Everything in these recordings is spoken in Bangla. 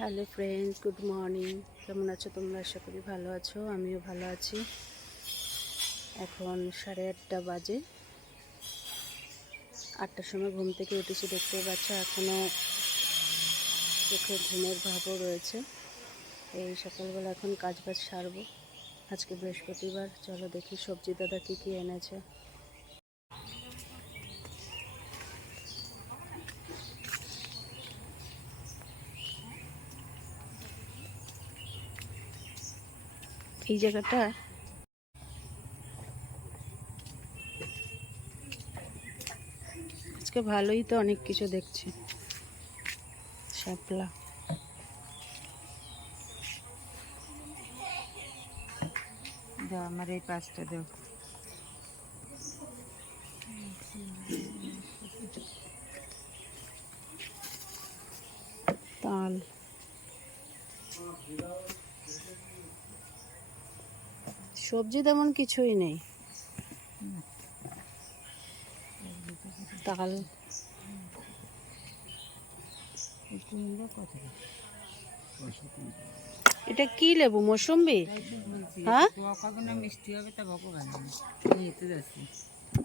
হ্যালো ফ্রেন্ডস গুড মর্নিং কেমন আছো তোমরা? আশা করি ভালো আছো। আমিও ভালো আছি। এখন সাড়ে আটটা বাজে। আটটার সময় ঘুম থেকে উঠেছি দেখতে পাচ্ছ এখনও চোখে ঘুমের ভাবও রয়েছে। এই সকালবেলা এখন কাজ বাজ সারবো। আজকে বৃহস্পতিবার। চলো দেখি সবজি দাদা কী কী এনেছে। এই জায়গাটা। আজকে ভালোই তো অনেক কিছু দেখছি। শাপলা। দাও, আমার এই পাঁচটা দাও। তাল। সবজি তেমন কিছুই নেই। তাল। এটা কি লেবু? মৌসুম্বি? হ্যাঁ? মিষ্টি হবে তা ভগবান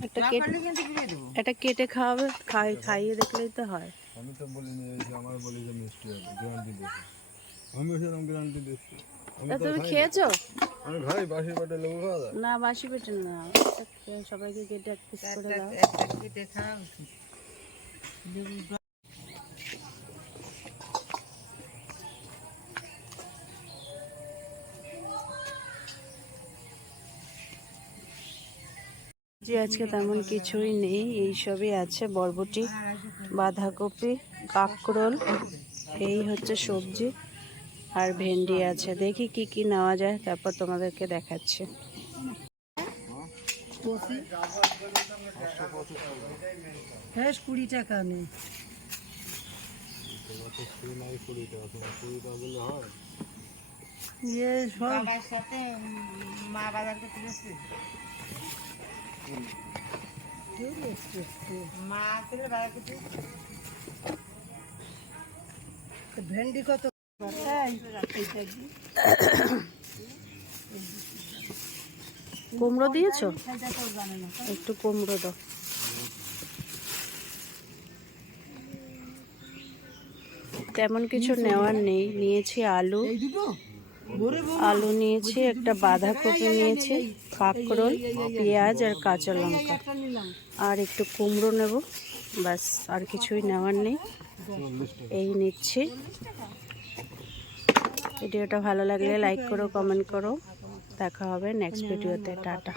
একটা কেটে এটা কেটে খাওয়াবে খাই খাইয়ে দেখলেই তো হয়। আমি তো বলিনি এই যে আমার বলি যে মিষ্টি হবে গ্যারান্টি দিয়েছে। আমি সেরকম গ্যারান্টি দিচ্ছি তুমি খেয়েছো? আমি ভাই বাসি পেটে লেবু খাওয়া না বাসি পেটে না। সবাইকে কেটে এক পিস করে দাও। আজকে তেমন কিছুই নেই। এই সবই আছে, বরবটি, বাঁধাকপি, কাঁকরোল, এই হচ্ছে সবজি। আর ভেন্ডি আছে। দেখি কি কি নেওয়া যায়, তারপর তোমাদেরকে দেখাচ্ছি। কুড়ি টাকা নেই। ইয়ে ভেন্ডি কত কুমড়ো দিয়েছ? একটু কুমড়ো দাও। তেমন কিছু নেওয়ার নেই। নিয়েছি আলু। আলু নিয়েছি, একটা বাঁধাকপি নিয়েছি, কাঁকরোল, পেঁয়াজ আর কাঁচা লঙ্কা। আর একটু কুমড়ো নেব। ব্যাস, আর কিছুই নেওয়ার নেই। এই নিচ্ছি। ভিডিওটা ভালো লাগলে লাইক করো কমেন্ট করো। দেখা হবে নেক্সট ভিডিওতে টাটা।